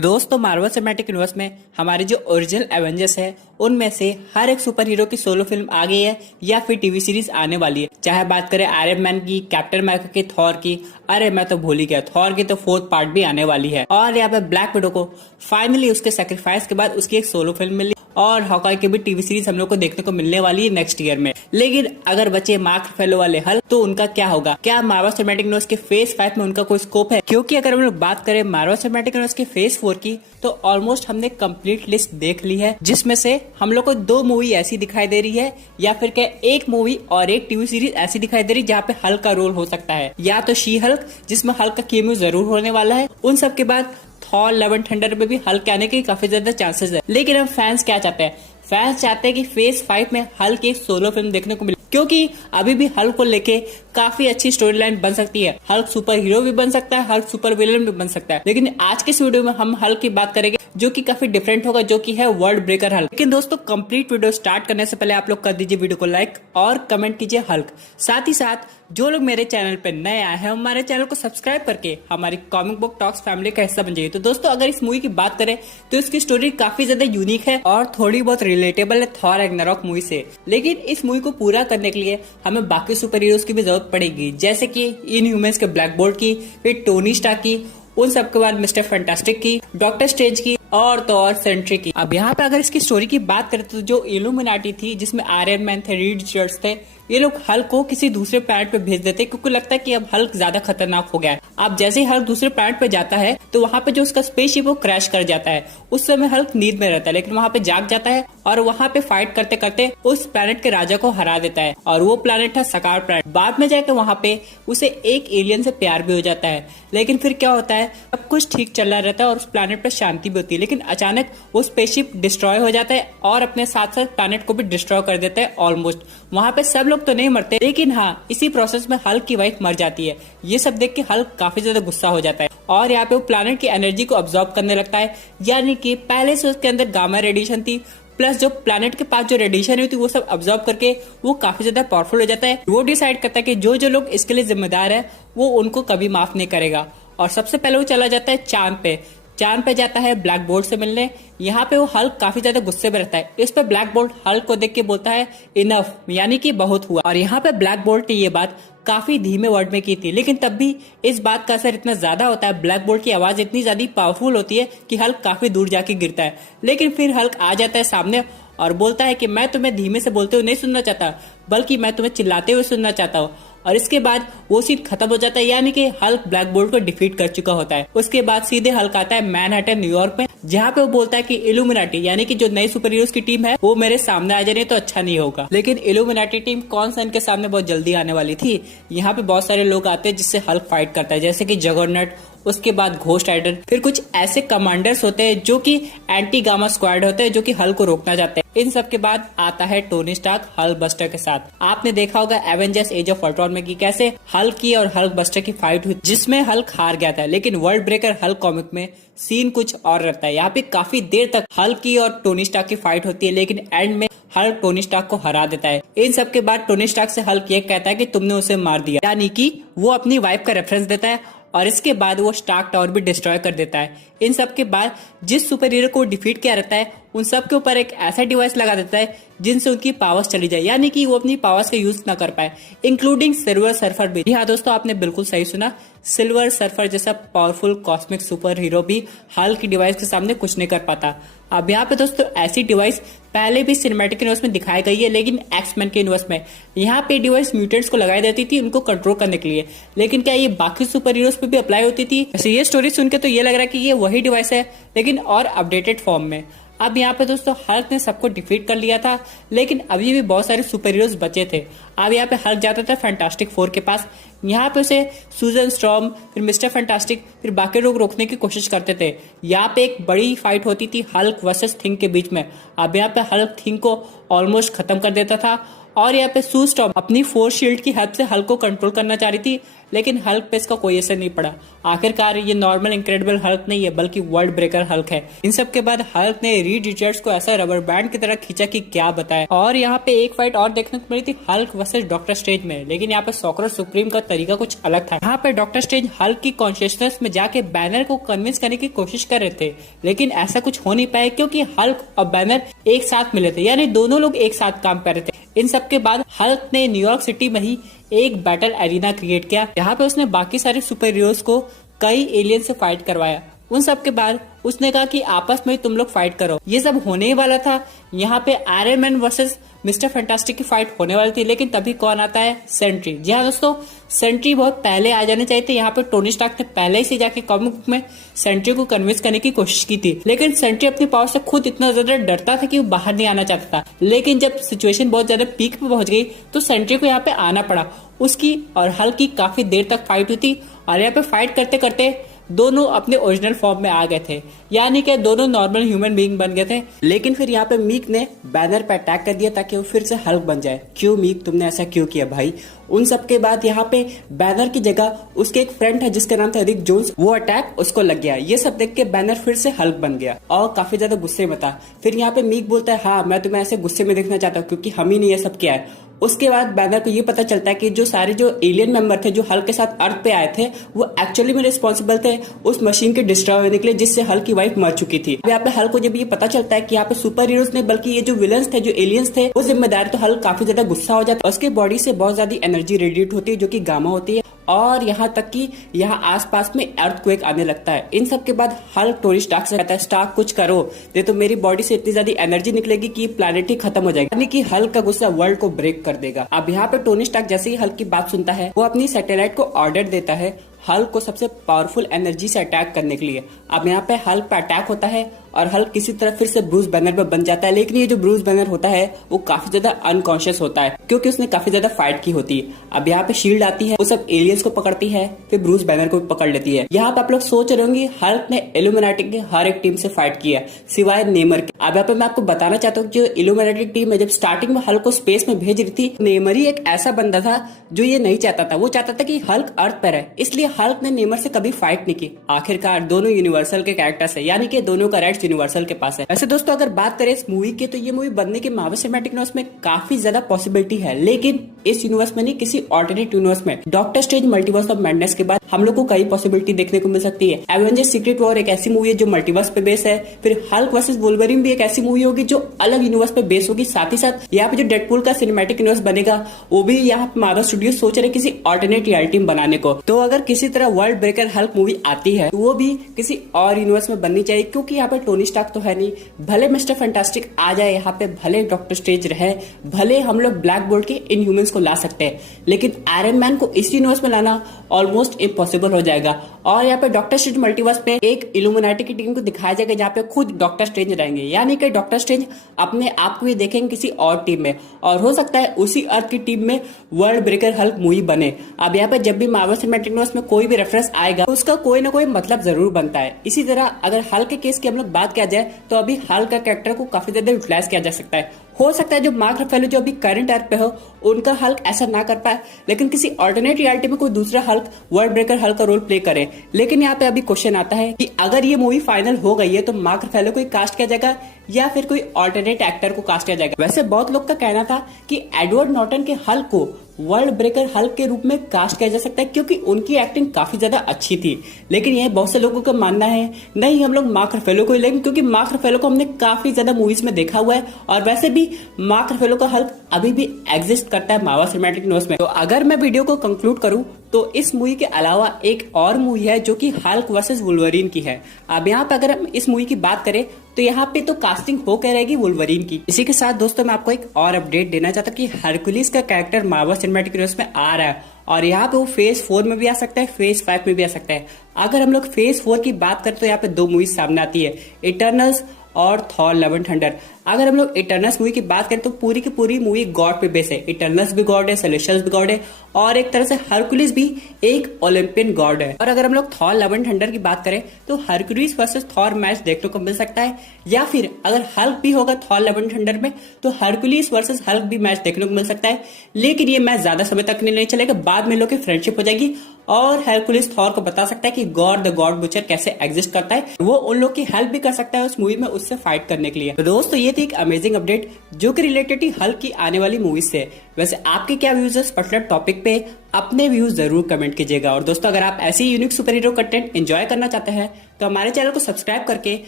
दोस्तों Marvel cinematic universe में हमारे जो ओरिजिनल एवेंजर्स है उनमें से हर एक सुपर हीरो की सोलो फिल्म आ गई है या फिर टीवी सीरीज आने वाली है। चाहे बात करें आयरन मैन की, कैप्टन अमेरिका की, थॉर की, अरे मैं तो भूल ही गया, थॉर की तो 4th पार्ट भी आने वाली है। और यहाँ पे ब्लैक विडो को फाइनली उसके सेक्रीफाइस के बाद उसकी एक सोलो फिल्म मिली और हॉकाई की भी टीवी सीरीज हम लोग को देखने को मिलने वाली है नेक्स्ट ईयर में। लेकिन अगर बचे मार्क फेलो वाले हल तो उनका क्या होगा? क्या मार्वल सिनेमैटिक यूनिवर्स के फेज 5 में उनका कोई स्कोप है? क्योंकि अगर हम लोग बात करें मार्वल सिनेमैटिक यूनिवर्स के फेज 4 की तो ऑलमोस्ट हमने कंप्लीट लिस्ट देख ली है, जिसमें से हम लोग को 2 मूवी ऐसी दिखाई दे रही है या फिर क्या एक मूवी और एक टीवी सीरीज ऐसी दिखाई दे रही है जहाँ पे हल्क का रोल हो सकता है, या तो शी हल्क जिसमें हल्क का कैमियो जरूर होने वाला है। उन सब के बाद थॉर लव एंड थंडर में भी हल्क आने के काफी ज्यादा चांसेस है। लेकिन हम फैंस क्या चाहते हैं? फैंस चाहते हैं कि फेज 5 में हल्क एक सोलो फिल्म देखने को मिले, क्योंकि अभी भी हल्क को लेके काफी अच्छी स्टोरी लाइन बन सकती है। हल्क सुपर हीरो भी बन सकता है, हल्क सुपर विलन भी बन सकता है। लेकिन आज के इस वीडियो में हम हल्क की बात करेंगे जो कि काफी डिफरेंट होगा, जो कि है वर्ल्ड ब्रेकर हल्क। लेकिन दोस्तों कंप्लीट वीडियो स्टार्ट करने से पहले आप लोग कर दीजिए वीडियो को लाइक और कमेंट कीजिए हल्क। साथ ही साथ जो लोग मेरे चैनल पे नए आए हैं हमारे चैनल को सब्सक्राइब करके हमारी कॉमिक बुक टॉक्स फैमिली का हिस्सा बन जाइए। तो दोस्तों अगर इस मूवी की बात करें तो इसकी स्टोरी काफी ज्यादा यूनिक है और थोड़ी बहुत रिलेटेबल है थॉर रैग्नारॉक मूवी से। लेकिन इस मूवी को पूरा करने के लिए हमें बाकी सुपर हीरोज की भी जरूरत पड़ेगी, जैसे कि इनह्यूमंस के ब्लैक बोल्ट की, फिर टोनी स्टार्क की, उन सबके बाद मिस्टर फैंटास्टिक की, डॉक्टर स्ट्रेंज की और तो और सेंट्री की। अब यहाँ पे अगर इसकी स्टोरी की बात करें तो जो इल्यूमिनाटी थी जिसमें आयरन मैन थे, रीड रिचर्ड्स थे, ये लोग हल्क को किसी दूसरे प्लैनेट पे भेज देते क्योंकि लगता है कि अब हल्क ज्यादा खतरनाक हो गया है। अब जैसे ही हल्क दूसरे प्लैनेट पे जाता है तो वहाँ पे जो उसका स्पेसशिप वो क्रैश कर जाता है। उस समय हल्क नींद में रहता है लेकिन वहाँ पे जाग जाता है और वहाँ पे फाइट करते करते उस प्लैनेट के राजा को हरा देता है और वो प्लैनेट था सकार प्लैनेट। बाद में जाकर वहाँ पे उसे एक एलियन से प्यार भी हो जाता है। लेकिन फिर क्या होता है, सब कुछ ठीक चल रहा रहता है और उस प्लैनेट पर शांति भी होती है। लेकिन अचानक वो स्पेसशिप डिस्ट्रॉय हो जाता है और अपने साथ साथ प्लैनेट को भी डिस्ट्रॉय कर देता है ऑलमोस्ट। वहाँ पे सब लोग तो नहीं मरते, लेकिन हाँ इसी प्रोसेस में हल्क की वाइफ मर जाती है। ये सब देख के हल्क काफी ज्यादा गुस्सा हो जाता है और यहाँ पे वो प्लैनेट की एनर्जी को अब्सॉर्ब करने लगता है। यानी कि पहले से उसके अंदर गामा रेडिएशन थी, प्लस जो प्लैनेट के पास जो रेडिएशन हुई थी वो सब अब्सॉर्ब करके वो काफी ज्यादा पावरफुल हो जाता है। वो डिसाइड करता है कि जो जो लोग इसके लिए जिम्मेदार है वो उनको कभी माफ नहीं करेगा। और सबसे पहले वो चला जाता है चांद पे। चांद पे जाता है ब्लैक बोल्ट से मिलने। यहाँ पे वो हल्क काफी ज्यादा गुस्से में रहता है। इस पे ब्लैक बोल्ट हल्क को देख के बोलता है इनफ, यानी कि बहुत हुआ। और यहाँ पे ब्लैक बोल्ट ने ये बात काफी धीमे वर्ड में की थी, लेकिन तब भी इस बात का असर इतना ज्यादा होता है, ब्लैक बोल्ट की आवाज इतनी ज्यादा पावरफुल होती है कि हल्क काफी दूर जाके गिरता है। लेकिन फिर हल्क आ जाता है सामने और बोलता है कि मैं तुम्हें धीमे से बोलते हुए नहीं सुनना चाहता, बल्कि मैं तुम्हें चिल्लाते हुए सुनना चाहता हूँ। और इसके बाद वो सीन खत्म हो जाता है, यानी कि हल्क ब्लैक बोल्ट को डिफीट कर चुका होता है। उसके बाद सीधे हल्क आता है मैनहट्टन न्यूयॉर्क में, जहाँ पे वो बोलता है कि इल्यूमिनाटी यानी कि जो नई सुपर हीरोज की टीम है वो मेरे सामने आ जाए तो अच्छा नहीं होगा। लेकिन इल्यूमिनाटी टीम कौन सा इनके सामने बहुत जल्दी आने वाली थी। यहाँ पे बहुत सारे लोग आते हैं जिससे हल्क फाइट करता है, जैसे कि जगरनट, उसके बाद घोस्ट राइडर, फिर कुछ ऐसे कमांडर्स होते हैं जो कि एंटी गामा स्क्वाड होते हैं जो कि हल्क को रोकना चाहते हैं। इन सब के बाद आता है टोनी स्टार्क हल्क बस्टर के साथ। आपने देखा होगा एवेंजर्स एज ऑफ अल्ट्रॉन में कि कैसे हल्क की और हल्क बस्टर की फाइट हुई जिसमें हल्क हार गया था। लेकिन वर्ल्ड ब्रेकर हल्क कॉमिक में सीन कुछ और रहता है। यहाँ पे काफी देर तक हल्क की और टोनी स्टार्क की फाइट होती है, लेकिन एंड में हल्क टोनी स्टार्क को हरा देता है। इन सब के बाद टोनी स्टार्क से हल्क ये कहता है कि तुमने उसे मार दिया, यानी कि वो अपनी वाइफ का रेफरेंस देता है। और इसके बाद वो स्टार्क टावर भी डिस्ट्रॉय कर देता है। इन सब के बाद जिस सुपर हीरो को डिफीट किया रहता है उन सब के ऊपर एक ऐसा डिवाइस लगा देता है जिनसे उनकी पावर्स चली जाए, यानी कि वो अपनी पावर्स का यूज ना कर पाए, इंक्लूडिंग सिल्वर सर्फर भी। जी हाँ दोस्तों, आपने बिल्कुल सही सुना, सिल्वर सर्फर जैसा पावरफुल कॉस्मिक सुपर हीरो भी हल्क की डिवाइस के सामने कुछ नहीं कर पाता। अब यहाँ पे दोस्तों ऐसी डिवाइस पहले भी सिनेमैटिक यूनिवर्स में दिखाई गई है, लेकिन एक्समैन के यूनिवर्स में यहाँ पे डिवाइस म्यूटेंट्स को लगाई जाती थी उनको कंट्रोल करने के लिए। लेकिन क्या ये बाकी सुपर हीरोज पे भी अप्लाई होती थी? वैसे ये स्टोरी सुन के तो ये लग रहा है कि ये वही डिवाइस है, लेकिन और अपडेटेड फॉर्म में। अब यहाँ पे दोस्तों हल्क ने सबको डिफीट कर लिया था, लेकिन अभी भी बहुत सारे सुपर हीरोज बचे थे। अब यहाँ पे हल्क जाता था फैंटास्टिक 4 के पास। यहाँ पे उसे सुजन स्टॉर्म, फिर मिस्टर फैंटास्टिक, फिर बाकी लोग रोकने की कोशिश करते थे। यहाँ पे एक बड़ी फाइट होती थी हल्क वर्सेस थिंग के बीच में। अब यहाँ पे हल्क थिंग को ऑलमोस्ट खत्म कर देता था और यहाँ पे सू स्टॉर्म अपनी फोर्स शील्ड की हेल्प से हल्क को कंट्रोल करना चाह रही थी, लेकिन हल्क पे इसका कोई असर नहीं पड़ा। आखिरकार ये नॉर्मल इनक्रेडिबल हल्क नहीं है बल्कि वर्ल्ड ब्रेकर हल्क है। इन सब के बाद हल्क ने रीड रिचर्ड्स को ऐसा रबर बैंड की तरह खींचा कि क्या बताए। और यहाँ पे एक फाइट और देखने को मिली थी हल्क वर्सेस डॉक्टर स्ट्रेंज में, लेकिन यहाँ पे सॉर्सरर सुप्रीम का तरीका कुछ अलग था। यहाँ पे डॉक्टर स्ट्रेंज हल्क की कॉन्शियसनेस में जाके बैनर को कन्विंस करने की कोशिश कर रहे थे, लेकिन ऐसा कुछ हो नहीं पाया क्योंकि हल्क और बैनर एक साथ मिले थे, यानी दोनों लोग एक साथ काम कर रहे थे। इन सब के बाद हल्क ने न्यूयॉर्क सिटी में ही एक बैटल एरिना क्रिएट किया, जहाँ पे उसने बाकी सारे सुपर हीरोज को कई एलियन से फाइट करवाया। उन सब के बाद उसने कहा कि आपस में तुम लोग फाइट करो। ये सब होने ही वाला था। यहाँ पे iron man versus mister fantastic की फाइट होने वाली थी, लेकिन तभी कौन आता है? सेंट्री। जी हाँ दोस्तों, सेंट्री बहुत पहले आ जाने चाहिए थे। यहाँ पे टोनी स्टार्क ने पहले ही से जाके कॉमिक बुक में सेंट्री को कन्विंस करने की कोशिश की थी, लेकिन सेंट्री अपनी पावर से खुद इतना ज्यादा डरता था कि वो बाहर नहीं आना चाहता था। लेकिन जब सिचुएशन बहुत ज्यादा पीक पे पहुंच गई तो सेंट्री को यहाँ पे आना पड़ा। उसकी और हल्क की काफी देर तक फाइट हुई थी और यहाँ पे फाइट करते करते दोनों अपने ओरिजिनल फॉर्म में आ गए थे, यानी कि दोनों नॉर्मल ह्यूमन बीइंग बन गए थे। लेकिन फिर यहाँ पे मीक ने बैनर पे अटैक कर दिया ताकि वो फिर से हल्क बन जाए। क्यों मीक, तुमने ऐसा क्यों किया भाई? उन सब के बाद यहाँ पे बैनर की जगह उसके एक फ्रेंड है जिसका नाम था रिक जोन्स, वो अटैक उसको लग गया। ये सब देख के बैनर फिर से हल्क बन गया और काफी ज्यादा गुस्से में था। फिर यहाँ पे मीक बोलता है, हाँ मैं तुम्हें ऐसे गुस्से में देखना चाहता हूँ क्योंकि हम ही ने ये सब किया है। उसके बाद बैनर को ये पता चलता है कि जो सारे जो एलियन मेंबर थे जो हल्क के साथ अर्थ पे आए थे, वो एक्चुअली में रिस्पॉन्सिबल थे उस मशीन के डिस्ट्रॉय होने के लिए जिससे हल्क की वाइफ मर चुकी थी। यहाँ पे हल्क को जब ये पता चलता है कि यहाँ पे सुपर हीरोज ने बल्कि ये जो विलन्स थे, जो एलियंस थे, वो जिम्मेदार, तो हल्क काफी ज्यादा गुस्सा हो जाता है। उसके बॉडी से बहुत ज्यादा एनर्जी रेडिएट होती है जो कि गामा होती है, और यहाँ तक कि यहाँ आसपास में अर्थक्वेक आने लगता है। इन सब के बाद हल्क टोनी स्टार्क से कहता है, स्टार्क कुछ करो, नहीं तो मेरी बॉडी से इतनी ज्यादा एनर्जी निकलेगी कि प्लैनेट ही खत्म हो जाएगा, यानी कि हल्क का गुस्सा वर्ल्ड को ब्रेक कर देगा। अब यहाँ पे टोनी स्टार्क जैसे ही हल्क की बात सुनता है, वो अपनी सैटेलाइट को ऑर्डर देता है हल्क को सबसे पावरफुल एनर्जी से अटैक करने के लिए। अब यहाँ पे हल्क पे अटैक होता है और हल्क किसी तरह फिर से ब्रूस बैनर पे बन जाता है, लेकिन ये जो ब्रूस बैनर होता है वो काफी ज्यादा अनकॉन्शियस होता है क्योंकि उसने काफी ज्यादा फाइट की होती है। अब यहाँ पे शील्ड आती है, वो सब एलियंस को पकड़ती है, फिर ब्रूस बैनर को भी पकड़ लेती है। यहाँ पे आप लोग सोच रहे होंगे हल्क ने इल्यूमिनाटी की हर एक टीम से फाइट किया सिवाय नेमर के। अब यहाँ पे मैं आपको बताना चाहता हूँ जो इल्यूमिनाटी टीम है, जब स्टार्टिंग में हल्क को स्पेस में भेज रही थी, नेमर ही एक ऐसा बंदा था जो ये नहीं चाहता था। वो चाहता था कि हल्क अर्थ पर है, इसलिए हल्क ने नेमर से कभी फाइट नहीं की। आखिरकार दोनों यूनिवर्सल के कैरेक्टर्स है, यानी कि दोनों का राइट्स यूनिवर्सल के पास है। वैसे दोस्तों अगर बात करें इस मूवी की, तो ये मूवी बनने के मार्वल सिनेमैटिक यूनिवर्स में काफी ज्यादा पॉसिबिलिटी है, लेकिन इस यूनिवर्स में नहीं, किसी ऑल्टरनेट यूनिवर्स में doctor strange multiverse of madness के बाद हम लोग को कई पॉसिबिलिटी देखने को मिल सकती है। एवेंजर्स सीक्रेट वॉर एक ऐसी मूवी है जो मल्टीवर्स पे बेस है, फिर हल्क वर्सेस वुल्वरीन भी एक ऐसी मूवी होगी जो अलग यूनिवर्स पे बेस होगी। साथ ही साथ यहाँ पे जो डेडपूल का सिनेमैटिक यूनिवर्स बनेगा वो भी यहाँ मार्वल स्टूडियो सोच रहे किसी ऑल्टरनेट रियलिटी में बनाने को। तो अगर किसी तरह वर्ल्ड ब्रेकर हल्क मूवी आती है तो वो भी किसी और यूनिवर्स में बननी चाहिए, क्योंकि यहाँ पे टोनी स्टार्क तो है नहीं। भले मिस्टर फैंटास्टिक आ जाए यहाँ पे, भले डॉक्टर स्ट्रेंज रहे, भले हम लोग ब्लैक बोल्ट के इन ह्यूमंस को ला सकते हैं, लेकिन आयरन मैन को इस यूनिवर्स में लाना ऑलमोस्ट इम्पॉसिबल हो जाएगा। और यहाँ पे डॉक्टर स्ट्रेंज मल्टीवर्स में एक इल्यूमिनाटी की टीम को दिखाया जाएगा जहाँ पे खुद डॉक्टर स्ट्रेंज रहेंगे, यानी कि डॉक्टर स्ट्रेंज अपने आप को ही देखेंगे किसी और टीम में, और हो सकता है उसी अर्थ की टीम में वर्ल्ड ब्रेकर हल्क मूवी बने। अब यहाँ पे जब भी मार्वल सिनेमैटिक यूनिवर्स में कोई भी रेफरेंस आएगा तो उसका कोई ना कोई मतलब जरूर बनता है। इसी तरह अगर हल्क के केस की हम लोग बात किया जाए तो अभी हल्क का कैरेक्टर को काफी ज्यादा यूटिलाइज किया जा सकता है। हो सकता है जो मार्क रफेलो जो अभी करंट अर्थ पे हो उनका हल्क ऐसा ना कर पाए, लेकिन किसी ऑल्टरनेट रियलिटी में कोई दूसरा हल्क वर्ल्ड ब्रेकर हल्क का रोल प्ले करे। लेकिन यहाँ पे अभी क्वेश्चन आता है कि अगर ये मूवी फाइनल हो गई है तो मार्क रफेलो को ही कास्ट किया जाएगा या फिर कोई ऑल्टरनेट एक्टर को कास्ट किया जाएगा। वैसे बहुत लोग का कहना था कि एडवर्ड नॉर्टन के हल्क को वर्ल्ड ब्रेकर हल्क के रूप में कास्ट किया जा सकता है क्योंकि उनकी एक्टिंग काफी ज्यादा अच्छी थी, लेकिन यह बहुत से लोगों का मानना है नहीं, हम लोग मार्क रफेलो को ही लेंगे क्योंकि मार्क रफेलो को हमने काफी ज्यादा मूवीज में देखा हुआ है, और वैसे भी मार्क रफेलो का हल्क अभी भी एग्जिस्ट करता है मार्वल सिनेमैटिक यूनिवर्स में। तो अगर मैं वीडियो को कंक्लूड करूं तो इस मूवी के अलावा एक और मूवी है जो कि हल्क वर्सेस वुल्वरीन की है। अब यहाँ पे अगर हम इस मूवी की बात करें तो यहाँ पे तो कास्टिंग हो क्या रहेगी वुल्वरीन की। इसी के साथ दोस्तों मैं आपको एक और अपडेट देना चाहता हूँ कि हरकुलिस का कैरेक्टर मार्वल सिनेमैटिक यूनिवर्स में आ रहा है, और यहाँ पे वो फेज 4 में भी आ सकता है, फेज 5 में भी आ सकता है। अगर हम लोग फेज 4 की बात करें तो यहाँ पे दो मूवीज सामने आती है, इटर्नल्स और थॉर लव एंड थंडर। अगर हम लोग इटर्नल्स मूवी की बात करें तो पूरी की पूरी मूवी गॉड पे बेस है। इटर्नल्स भी गॉड है, सेलेस्टियल्स भी गॉड है, और एक तरह से हरकुलिस भी एक ओलंपियन गॉड है। और अगर हम लोग थॉर लव एंड थंडर की बात करें तो हरकुलिस वर्सेस थॉर मैच देखने को मिल सकता है, या फिर अगर हल्क भी होगा थॉर लव एंड थंडर में तो हरकुलिस वर्सेस हल्क भी मैच देखने को मिल सकता है। लेकिन ये मैच ज्यादा समय तक नहीं चलेगा, बाद में लोग की फ्रेंडशिप हो जाएगी और हेरकुलिस थॉर को बता सकता है कि गॉड द गॉड बुचर कैसे एग्जिस्ट करता है। वो उन लोग की हेल्प भी कर सकता है उस मूवी में उससे फाइट करने के लिए। तो दोस्तों ये थी एक अमेजिंग अपडेट जो कि रिलेटेड थी हल्क की आने वाली मूवी से। वैसे आपके क्या व्यूज है इस पर्टिकुलर टॉपिक पे, अपने व्यूज जरूर कमेंट कीजिएगा। और दोस्तों अगर आप ऐसी unique super hero content enjoy करना चाहते हैं तो हमारे चैनल को सब्सक्राइब करके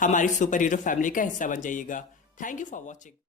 हमारी सुपर हीरो फैमिली का हिस्सा बन जाइएगा। Thank you for watching.